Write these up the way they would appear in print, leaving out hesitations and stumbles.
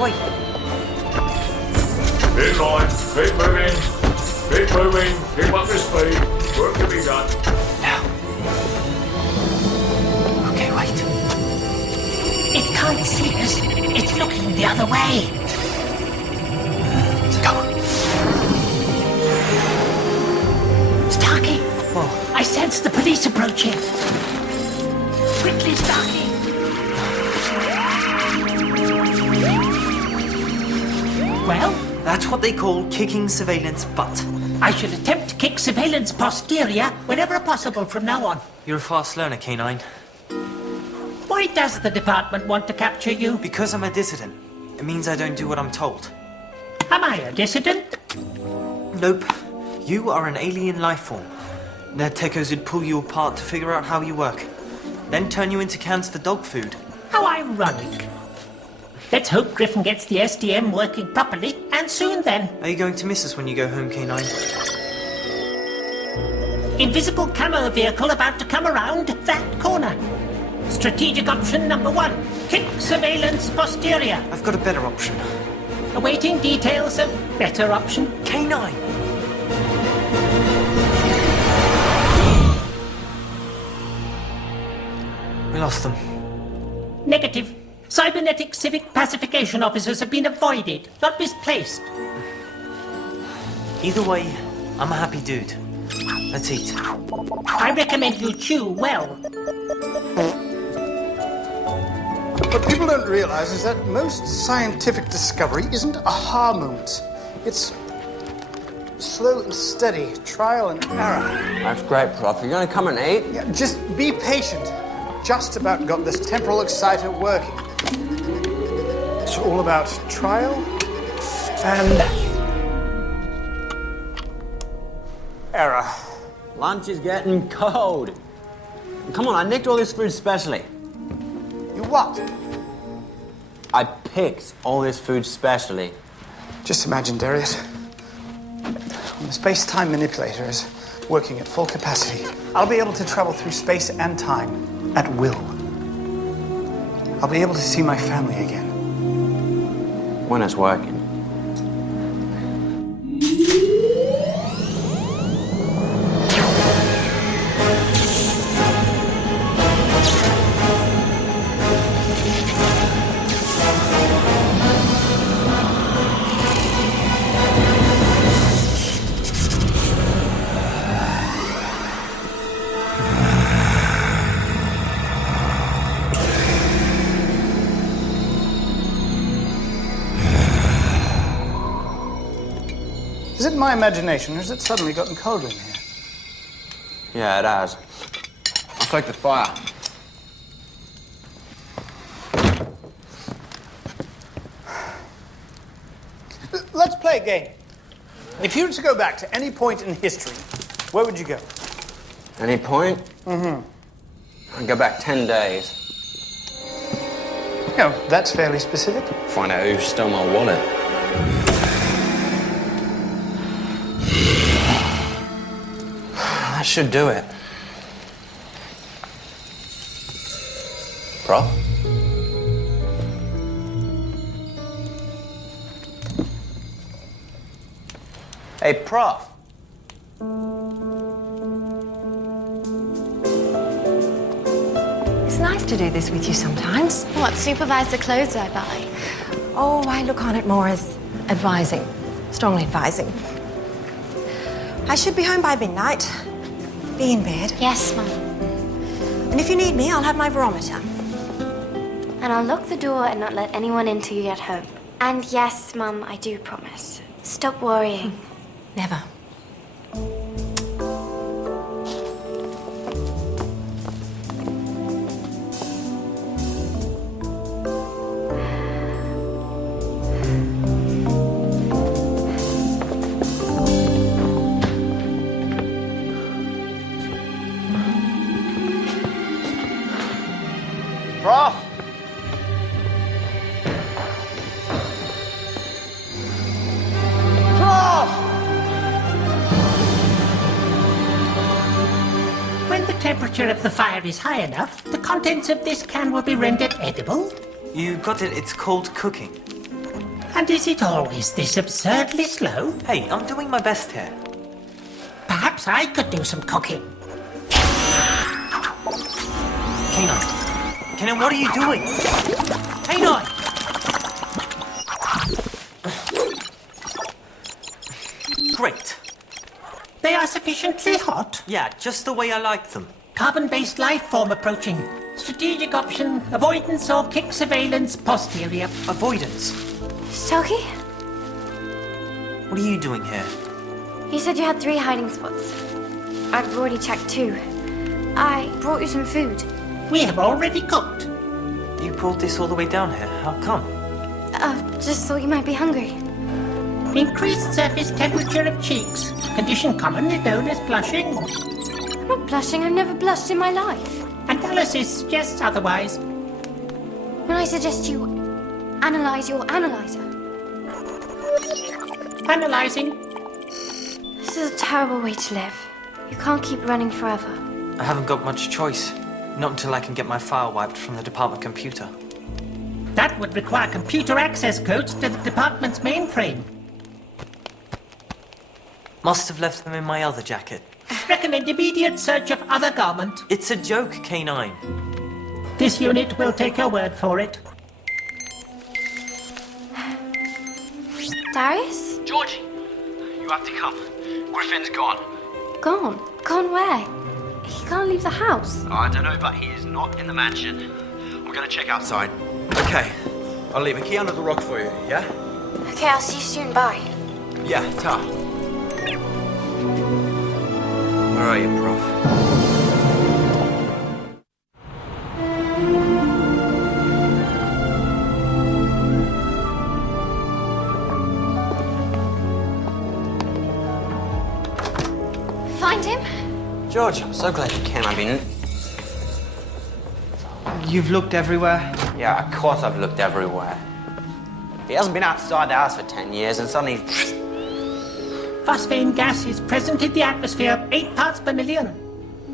Wait. In line, keep moving. Keep moving. Keep up your speed. Work to be done. Now. Okay, wait. It can't see us. It's looking the other way. Go. Starkey! Oh. I sense the police approaching. Quickly, Starkey! Well? That's what they call kicking surveillance butt. I shall attempt to kick surveillance posterior whenever possible from now on. You're a fast learner, K-9. Why does the department want to capture you? Because I'm a dissident. It means I don't do what I'm told. Am I a dissident? Nope. You are an alien life form. Their techos would pull you apart to figure out how you work. Then turn you into cans for dog food. How ironic. Let's hope Gryffen gets the SDM working properly, and soon then. Are you going to miss us when you go home, K-9? Invisible camo vehicle about to come around that corner. Strategic option number 1. Kick surveillance posterior. I've got a better option. Awaiting details of better option. K-9! We lost them. Negative. Cybernetic civic pacification officers have been avoided, not misplaced. Either way, I'm a happy dude. Let's eat. I recommend you chew well. What people don't realize is that most scientific discovery isn't a aha moment. It's slow and steady, trial and error. That's great, Prof. You're going to come and eat? Yeah, just be patient. Just about got this temporal exciter working. It's all about trial and error. Lunch is getting cold. Come on, I nicked all this food specially. You what? I picked all this food specially. Just imagine, Darius. When the space-time manipulator is working at full capacity, I'll be able to travel through space and time at will. I'll be able to see my family again. When it's working. Is it my imagination, or has it suddenly gotten colder in here? Yeah, it has. I'll take the fire. Let's play a game. If you were to go back to any point in history, where would you go? Any point? Mm-hmm. I'll go back 10 days. No, that's fairly specific. Find out who stole my wallet. That should do it. Prof? Hey, Prof. It's nice to do this with you sometimes. What, supervise the clothes I buy? Oh, I look on it more as advising. Strongly advising. I should be home by midnight. Be in bed. Yes, Mum. And if you need me, I'll have my barometer. And I'll lock the door and not let anyone in till you get home. And yes, Mum, I do promise. Stop worrying. Never. Prof! Prof! When the temperature of the fire is high enough, the contents of this can will be rendered edible. You got it, it's called cooking. And is it always this absurdly slow? Hey, I'm doing my best here. Perhaps I could do some cooking. K-9. K-9, what are you doing? K-9! Great. They are sufficiently hot. Yeah, just the way I like them. Carbon-based life form approaching. Strategic option, avoidance or kick surveillance posterior. Avoidance. Starkey? What are you doing here? You said you had 3 hiding spots. I've already checked 2. I brought you some food. We have already cooked. You pulled this all the way down here. How come? Just thought you might be hungry. Increased surface temperature of cheeks. Condition commonly known as blushing. I'm not blushing. I've never blushed in my life. Analysis suggests otherwise. When I suggest you analyze your analyzer. Analyzing. This is a terrible way to live. You can't keep running forever. I haven't got much choice. Not until I can get my file wiped from the department computer. That would require computer access codes to the department's mainframe. Must have left them in my other jacket. Recommend immediate search of other garment. It's a joke, K-9. This unit will take your word for it. Darius? Jorjie! You have to come. Gryffen's gone. Gone? Gone where? He can't leave the house. I don't know, but he is not in the mansion. I'm gonna check outside. Okay. I'll leave a key under the rock for you, yeah? Okay, I'll see you soon. Bye. Yeah, ta. Where are you, Prof? Find him? George, I'm so glad you came. I've been... You've looked everywhere? Yeah, of course I've looked everywhere. He hasn't been outside the house for 10 years and suddenly... Phosphane gas is present in the atmosphere, 8 parts per million.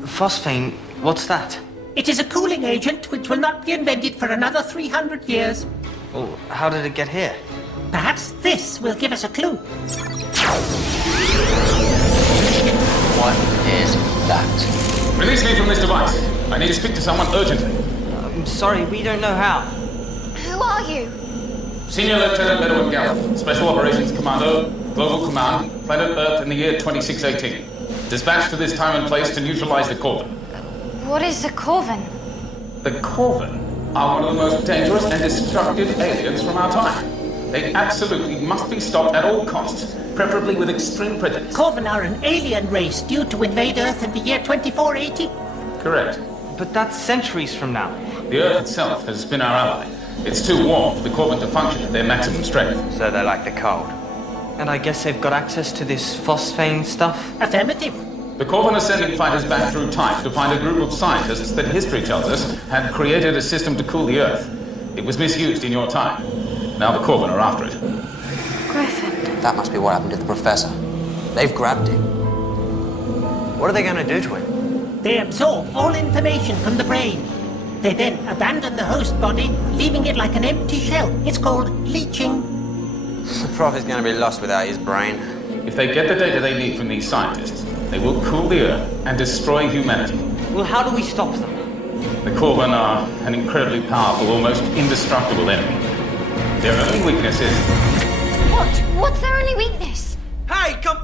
Phosphane? What's that? It is a cooling agent which will not be invented for another 300 years. Oh, how did it get here? Perhaps this will give us a clue. What is that? Release me from this device. I need to speak to someone urgently. I'm sorry, we don't know how. Who are you? Senior Lieutenant Edward Gallup, Special Operations Commando, Global Command, Planet Earth in the year 2618. Dispatched to this time and place to neutralize the Korven. What is the Korven? The Korven are one of the most dangerous and destructive aliens from our time. They absolutely must be stopped at all costs, preferably with extreme prejudice. Korven are an alien race due to invade Earth in the year 2480. Correct. But that's centuries from now. The Earth itself has been our ally. It's too warm for the Korven to function at their maximum strength. So they like the cold. And I guess they've got access to this phosphane stuff? Affirmative. The Korven are sending fighters back through time to find a group of scientists that history tells us had created a system to cool the Earth. It was misused in your time. Now the Korven are after it. Gryffen. That must be what happened to the Professor. They've grabbed him. What are they going to do to him? They absorb all information from the brain. They then abandon the host body, leaving it like an empty shell. It's called leeching. The Prof is going to be lost without his brain. If they get the data they need from these scientists, they will cool the Earth and destroy humanity. Well, how do we stop them? The Korven are an incredibly powerful, almost indestructible enemy. Their only weakness is... What? What's their only weakness? Hey, come...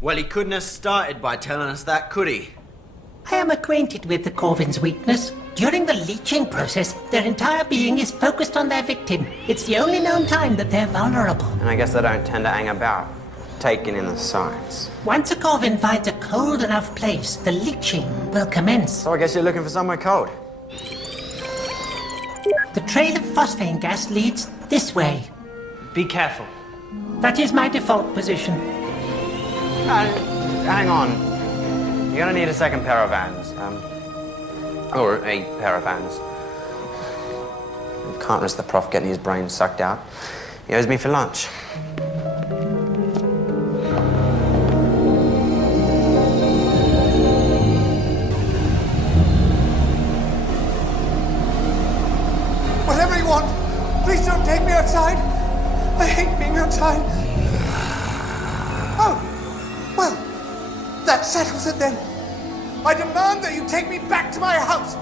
Well, he couldn't have started by telling us that, could he? I am acquainted with the Korven's weakness. During the leeching process, their entire being is focused on their victim. It's the only known time that they're vulnerable. And I guess they don't tend to hang about, taking in the signs. Once a Korven finds a cold enough place, the leeching will commence. So I guess you're looking for somewhere cold. The trail of phosphane gas leads this way. Be careful. That is my default position. Hang on. You're gonna need a second pair of hands. Or a pair of hands. Can't risk the prof getting his brain sucked out. He owes me for lunch. Whatever you want, please don't take me outside. I hate being outside. Oh, well, that settles it then. I demand that you take me back to my house.